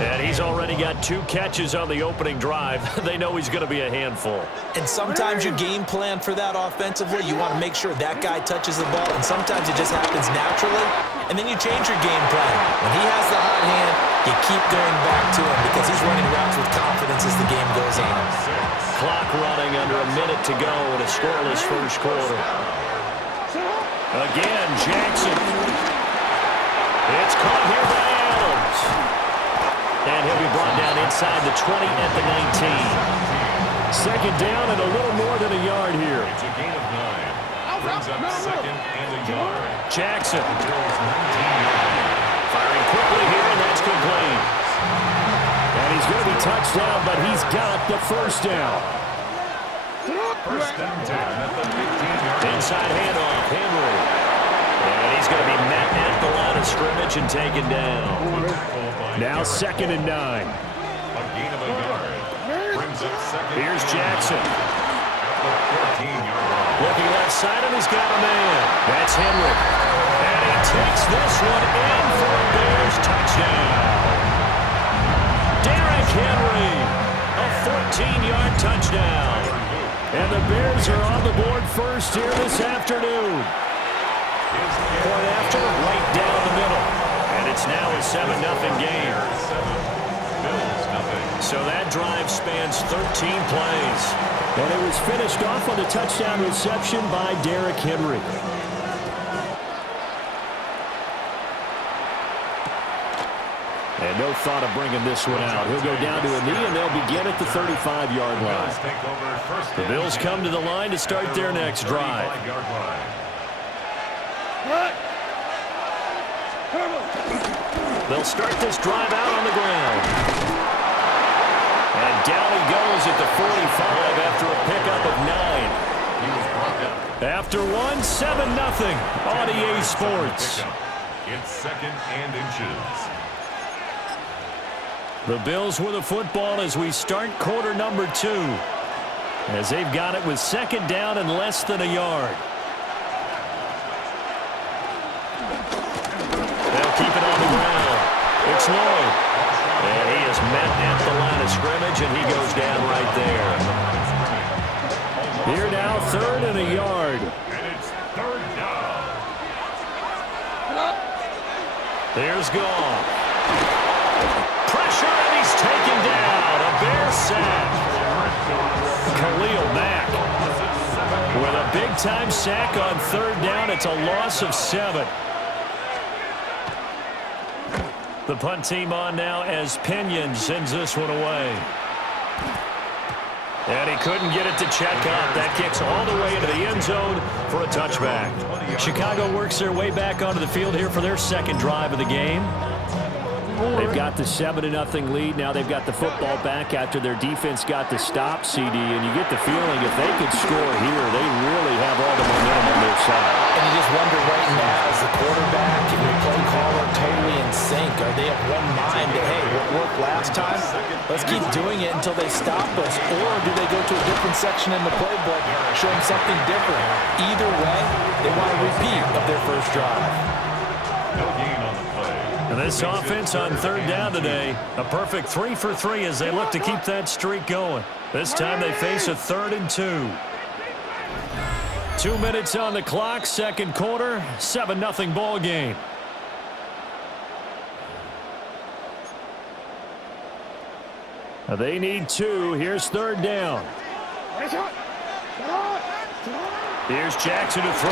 And he's already got 2 catches on the opening drive. They know he's going to be a handful. And sometimes you game plan for that offensively. You want to make sure that guy touches the ball, and sometimes it just happens naturally, and then you change your game plan. When he has the hot hand, you keep going back to him because he's running routes with confidence as the game goes on. Clock running under a minute to go in a scoreless first quarter. Again, Jackson. It's caught here by Adams. And he'll be brought down inside the 20 at the 19. Second down and a little more than a yard here. It's a gain of 9. Brings up second and a yard. Jackson. Firing quickly here, and that's complete. And he's going to be touched down, but he's got the first down. First and 10 at the 15-yard line. Inside handoff, Henry. And he's going to be met at the line of scrimmage and taken down. Now second and 9. A gain of a yard. Brings up second. Here's Jackson. At the 14-yard line. Looking left side, and he's got a man. That's Henry. And he takes this one in for a Bears touchdown. Derrick Henry, a 14-yard touchdown. And the Bears are on the board first here this afternoon. Point after, right down the middle. And it's now a 7-0 game. So that drive spans 13 plays. And it was finished off on the touchdown reception by Derrick Henry. And no thought of bringing this one out. He'll go down to a knee, and they'll begin at the 35-yard line. The Bills come to the line to start their next drive. They'll start this drive out on the ground. And down he goes at the 45 after a pickup of 9. After one, 7-0 on EA Sports. It's second and inches. The Bills with the football as we start quarter number 2. As they've got it with second down and less than a yard. They'll keep it on the ground. It's Lloyd. And he is met at the line of scrimmage, and he goes down right there. Here now, third and a yard. And it's third down. There's Goff. Pressure, and he's taken down. A Bear sack. Khalil Mack with a big-time sack on third down. It's a loss of 7. The punt team on now as Pinion sends this one away. And he couldn't get it to check up. That kicks all the way into the end zone for a touchback. Chicago works their way back onto the field here for their second drive of the game. They've got the 7-0 lead. Now they've got the football back after their defense got the stop, CD. And you get the feeling if they could score here, they really have all the momentum on their side. And you just wonder right now, as the quarterback and your play caller totally in sync, are they of one mind to, hey, what worked last time? Let's keep doing it until they stop us. Or do they go to a different section in the playbook, showing something different? Either way, they want a repeat of their first drive. No gain on the play. And this offense on third down today, a perfect 3 for 3 as they look to keep that streak going. This time they face a 3rd and 2. 2 minutes on the clock, second quarter, 7-0 ball game. They need 2. Here's third down. Here's Jackson to throw.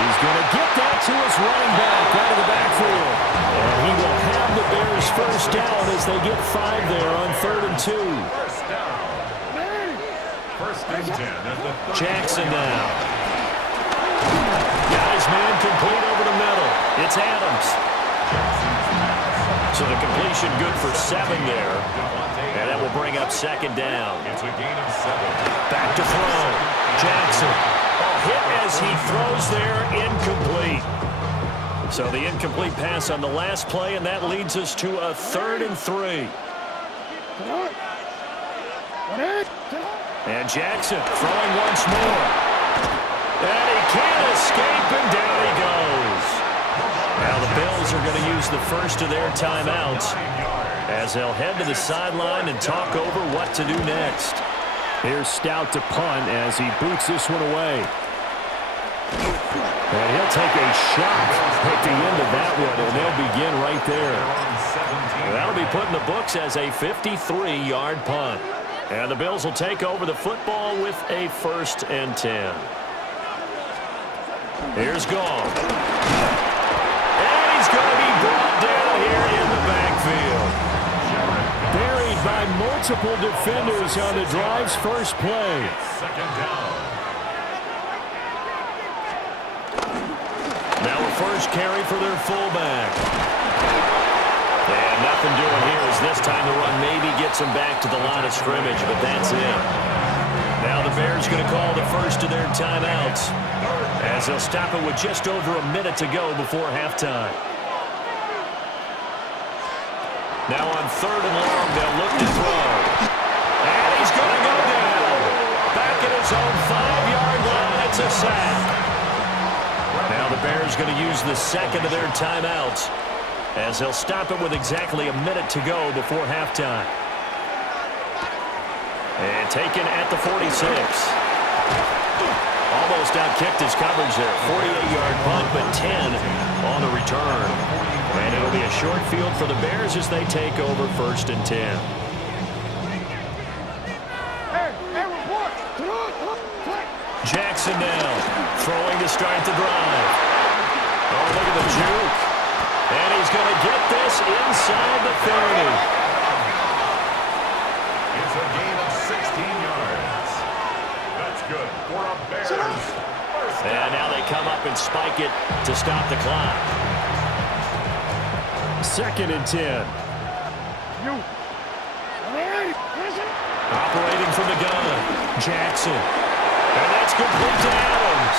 He's going to get that to his running back out of the backfield. And he will have the Bears first down as they get 5 there on 3rd and 2. First down. First and 10 at the 30. Jackson now. Got his man complete over the middle. It's Adams. So the completion good for 7 there. And that will bring up second down. It's a gain of 7. Back to throw. Jackson. Hit as he throws there, incomplete. So the incomplete pass on the last play, and that leads us to a 3rd and 3. And Jackson throwing once more. And he can't escape, and down he goes. Now the Bills are going to use the first of their timeouts as they'll head to the sideline and talk over what to do next. Here's Stout to punt as he boots this one away. And he'll take a shot at the end of that one, and they'll begin right there. That'll be put in the books as a 53-yard punt. And the Bills will take over the football with a 1st and 10. Here's Gall. And he's going to be brought down here in the backfield. Buried by multiple defenders on the drive's first play. Second down. Now a first carry for their fullback. And nothing doing here as this time the run maybe gets them back to the line of scrimmage, but that's it. Now the Bears going to call the first of their timeouts as they'll stop it with just over a minute to go before halftime. Now on 3rd and long, they'll look to throw. And he's going to go down. Back at his own 5-yard line. It's a sack. Now the Bears going to use the second of their timeouts as they'll stop it with exactly a minute to go before halftime. And taken at the 46. Almost outkicked his coverage there. 48-yard punt, but 10 on the return. And it'll be a short field for the Bears as they take over 1st and 10. Jackson now, throwing to start the drive. Oh, look at the juke. And he's going to get this inside the 30. It's a gain of 16 yards. That's good for a Bears. First down. And now they come up and spike it to stop the clock. 2nd and 10. Operating from the gun, Jackson. And that's complete to Adams.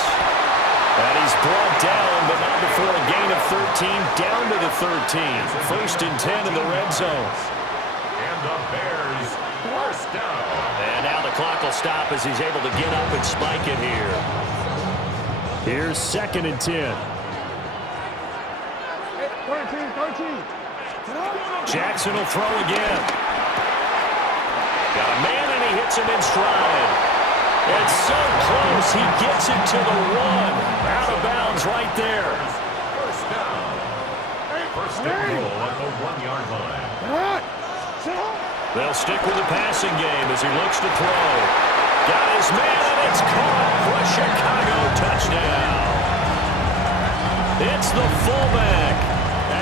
And he's brought down, but not before a gain of 13, down to the 13. 1st and 10 in the red zone. And the Bears, first down. And now the clock will stop as he's able to get up and spike it here. Here's 2nd and 10. 13. Jackson will throw again. Got a man and he hits him in stride. It's so close, he gets it to the 1. Out of bounds right there. First down. First and goal at the 1-yard line. They'll stick with the passing game as he looks to throw. Got his man, and it's caught for a Chicago touchdown. It's the fullback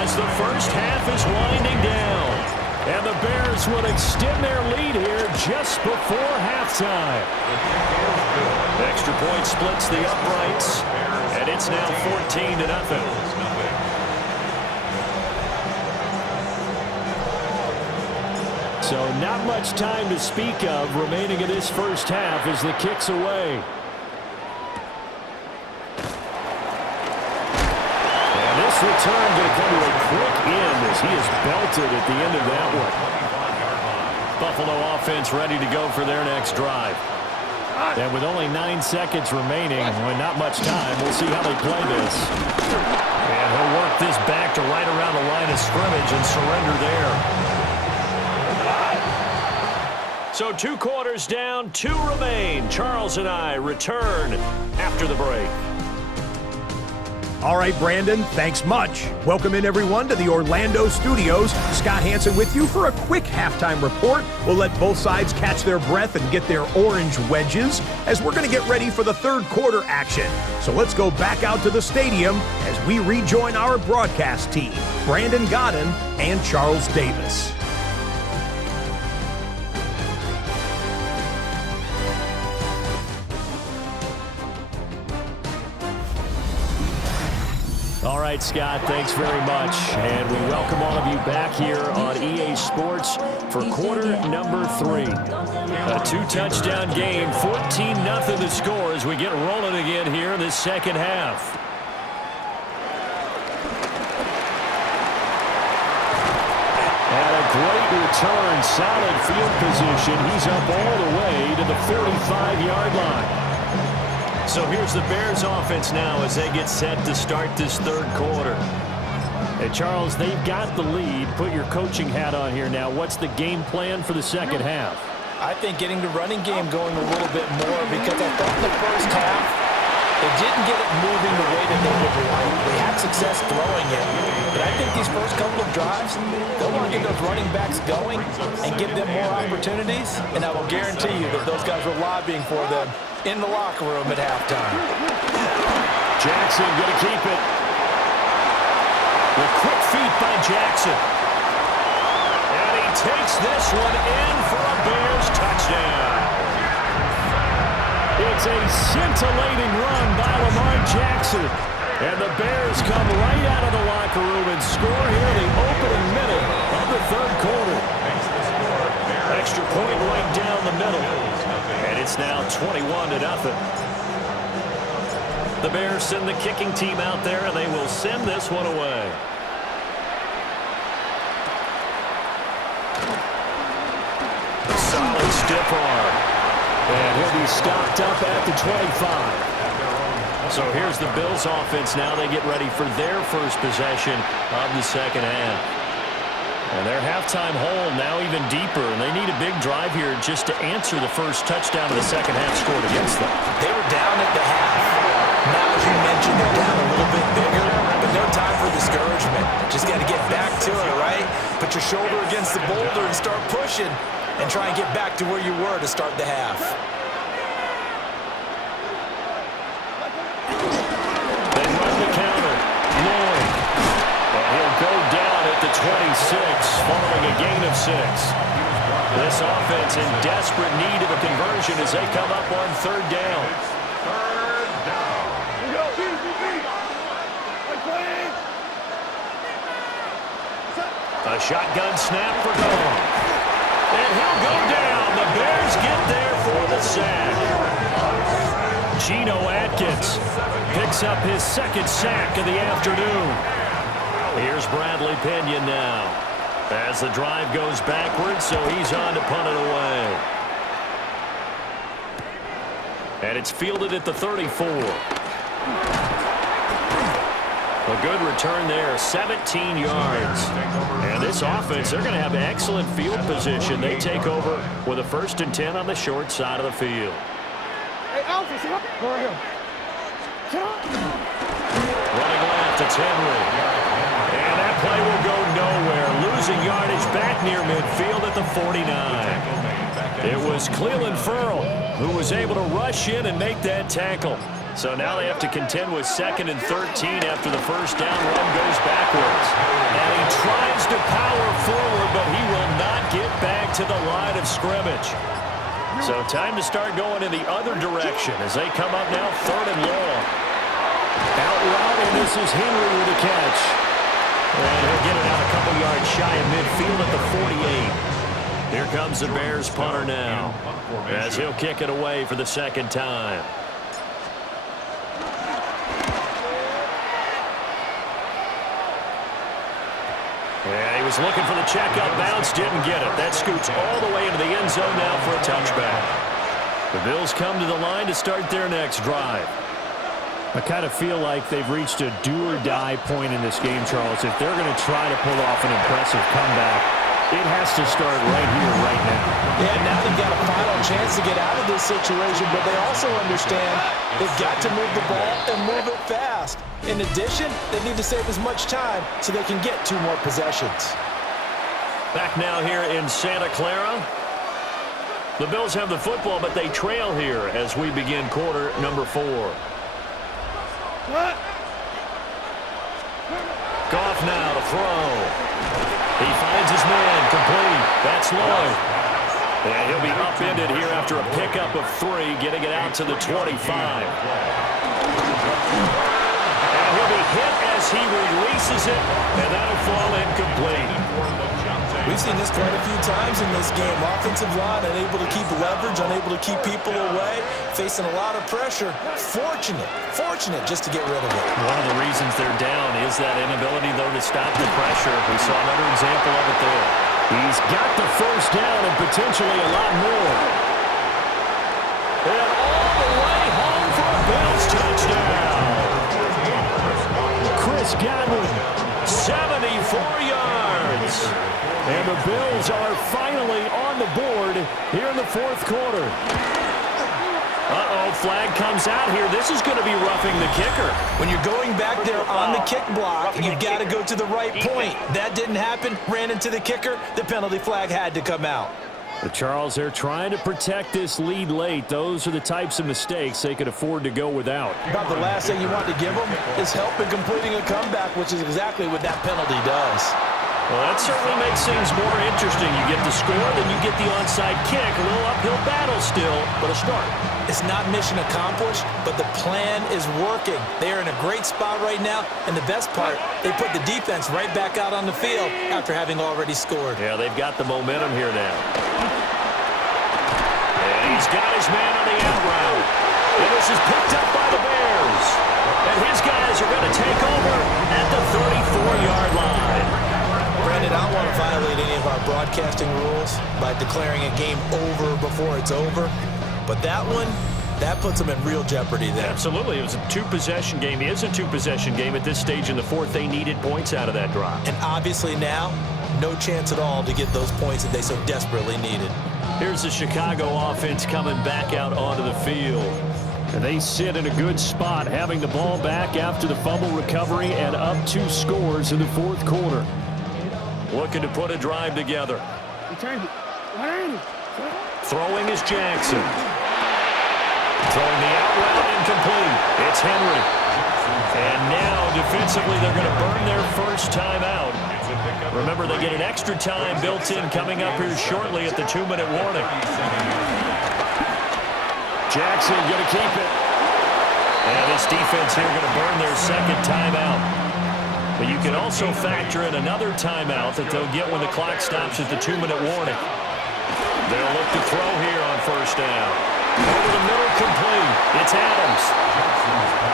as the first half is winding down. And the Bears will extend their lead here just before halftime. Extra point splits the uprights, and it's now 14-0. So not much time to speak of remaining in this first half as the kick's away. And this return going to come to a quick end as he is belted at the end of that one. Buffalo offense ready to go for their next drive. And with only 9 seconds remaining, with not much time, we'll see how they play this. And he'll work this back to right around the line of scrimmage and surrender there. So 2 quarters down, 2 remain. Charles and I return after the break. All right, Brandon, thanks much. Welcome in, everyone, to the Orlando studios. Scott Hansen with you for a quick halftime report. We'll let both sides catch their breath and get their orange wedges as we're going to get ready for the third quarter action. So let's go back out to the stadium as we rejoin our broadcast team, Brandon Godden and Charles Davis. All right, Scott, thanks very much. And we welcome all of you back here on EA Sports for quarter number 3. A 2-touchdown game, 14-0 the score as we get rolling again here in this second half. And a great return, solid field position. He's up all the way to the 45-yard line. So here's the Bears offense now as they get set to start this third quarter. Hey, Charles, they've got the lead. Put your coaching hat on here now. What's the game plan for the second half? I think getting the running game going a little bit more, because I thought in the first half they didn't get it moving the way that they would like. They had success throwing it, but I think these first couple of drives, they'll want to get those running backs going and give them more opportunities, and I will guarantee you that those guys were lobbying for them in the locker room at halftime. Jackson going to keep it. The quick feet by Jackson. And he takes this one in for a Bears touchdown. It's a scintillating run by Lamar Jackson. And the Bears come right out of the locker room and score here in the opening minute of the third quarter. Extra point right down the middle. And it's now 21-0. The Bears send the kicking team out there, and they will send this one away. A solid stiff arm. And he'll be stopped up at the 25. So here's the Bills offense now. They get ready for their first possession of the second half. And their halftime hole now even deeper, and they need a big drive here just to answer the first touchdown of the second half scored against them. They were down at the half. Now, as you mentioned, they're down a little bit bigger, but no time for discouragement. Just got to get back to it, right? Put your shoulder against the boulder and start pushing and try and get back to where you were to start the half. They run the counter. Lloyd. And he'll go down at the 26 following a gain of 6. This offense in desperate need of a conversion as they come up on third down. A shotgun snap for Goff. And he'll go down. The Bears get there for the sack. Geno Atkins picks up his second sack of the afternoon. Here's Bradley Pinion now as the drive goes backwards, so he's on to punt it away. And it's fielded at the 34. A good return there, 17 yards. And this offense, they're going to have excellent field position. They take over with a 1st and 10 on the short side of the field. Hey, Alpha, sit up. Go right here. Sit up. Running left, it's Henry. And that play will go nowhere. Losing yardage back near midfield at the 49. It was Clelin Ferrell who was able to rush in and make that tackle. So now they have to contend with 2nd and 13 after the first down run goes backwards. And he tries to power forward, but he will not get back to the line of scrimmage. So time to start going in the other direction as they come up now 3rd and long. Out route, and this is Henry with the catch. And he'll get it out a couple yards shy of midfield at the 48. Here comes the Bears punter now as he'll kick it away for the second time. Yeah, he was looking for the checkup bounce, didn't get it. That scoots all the way into the end zone now for a touchback. The Bills come to the line to start their next drive. I kind of feel like they've reached a do-or-die point in this game, Charles. If they're going to try to pull off an impressive comeback, it has to start right here, right now. Yeah, now they've got a final chance to get out of this situation, but they also understand they've got to move the ball and move it fast. In addition, they need to save as much time so they can get 2 more possessions. Back now here in Santa Clara. The Bills have the football, but they trail here as we begin quarter number 4. Goff now to throw. He finds his man, complete. That's Lloyd. And he'll be upended here after a pickup of 3, getting it out to the 25. And he'll be hit as he releases it, and that'll fall incomplete. We've seen this quite a few times in this game. Offensive line unable to keep leverage, unable to keep people away, facing a lot of pressure. Fortunate just to get rid of it. One of the reasons they're down is that inability, though, to stop the pressure. We saw another example of it there. He's got the first down and potentially a lot more. And all the way home for a Bills touchdown. Chris Godwin, 7 And the Bills are finally on the board here in the fourth quarter. Uh-oh, flag comes out here. This is going to be roughing the kicker. When you're going back there on the kick block, you've got to go to the right point. That didn't happen. Ran into the kicker. The penalty flag had to come out. But Charles, they're trying to protect this lead late. Those are the types of mistakes they could afford to go without. About the last thing you want to give them is help in completing a comeback, which is exactly what that penalty does. Well, that certainly makes things more interesting. You get the score, then you get the onside kick. A little uphill battle still, but a start. It's not mission accomplished, but the plan is working. They are in a great spot right now, and the best part, they put the defense right back out on the field after having already scored. Yeah, they've got the momentum here now. And he's got his man on the out route. And this is picked up by the Bears. And his guys are going to take over at the 34-yard line. Brandon, I don't want to violate any of our broadcasting rules by declaring a game over before it's over. But that one, that puts them in real jeopardy there. Absolutely. It was a two-possession game. It is a two-possession game at this stage in the fourth. They needed points out of that drive. And obviously now, no chance at all to get those points that they so desperately needed. Here's the Chicago offense coming back out onto the field. And they sit in a good spot, having the ball back after the fumble recovery and up 2 scores in the fourth quarter. Looking to put a drive together. Throwing is Jackson. Throwing the out route incomplete. It's Henry. And now defensively they're going to burn their first timeout. Remember, they get an extra time built in coming up here shortly at the 2-minute warning. Jackson going to keep it. And this defense here going to burn their second timeout. But you can also factor in another timeout that they'll get when the clock stops at the 2-minute warning. They'll look to throw here on first down. Over the middle, complete. It's Adams.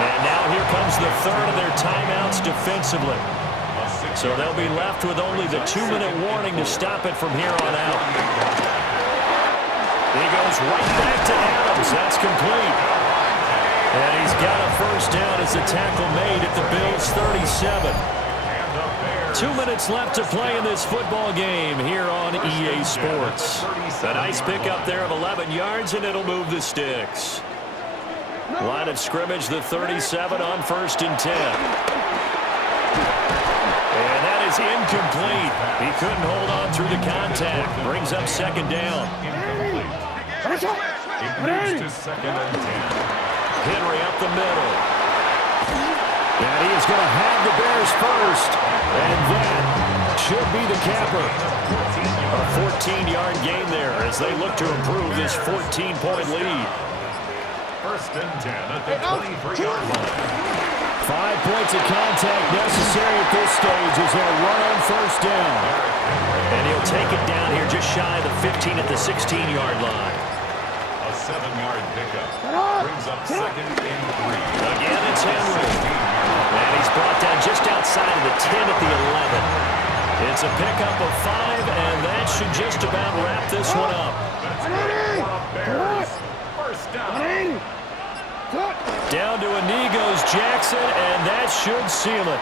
And now here comes the third of their timeouts defensively. So they'll be left with only the 2-minute warning to stop it from here on out. He goes right back to Adams. That's complete. And he's got a first down as the tackle made at the Bills' 37. 2 minutes left to play in this football game here on EA Sports. A nice pickup there of 11 yards, and it'll move the sticks. Line of scrimmage, the 37 on 1st and 10. And that is incomplete. He couldn't hold on through the contact. Brings up second down. It moves to 2nd and 10. Henry up the middle. And he is going to have the Bears first. And that should be the capper. A 14-yard gain there as they look to improve this 14-point lead. 1st and 10 at the 23-yard line. 5 points of contact necessary at this stage as they'll run on first down. And he'll take it down here just shy of the 15 at the 16-yard line. A 7-yard pickup. Brings up 2nd and 3. Again, it's Henry. And he's brought down just outside of the 10 at the 11. It's a pickup of 5, and that should just about wrap this one up. Bears. First down. Down to a knee goes Jackson, and that should seal it.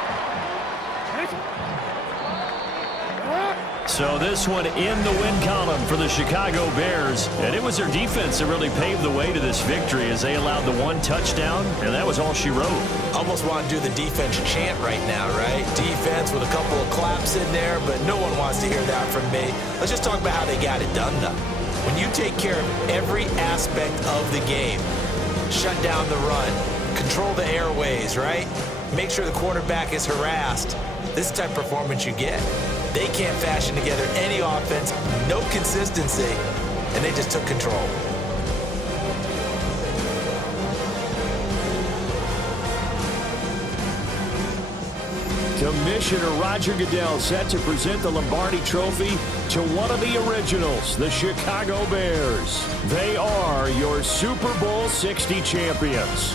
So this one in the win column for the Chicago Bears. And it was their defense that really paved the way to this victory as they allowed the 1 touchdown, and that was all she wrote. Almost want to do the defense chant right now, right? Defense with a couple of claps in there, but no one wants to hear that from me. Let's just talk about how they got it done, though. When you take care of every aspect of the game, shut down the run, control the airways, right? Make sure the quarterback is harassed. This is the type of performance you get. They can't fashion together any offense, no consistency, and they just took control. Commissioner Roger Goodell set to present the Lombardi Trophy to one of the originals, the Chicago Bears. They are your Super Bowl 60 champions.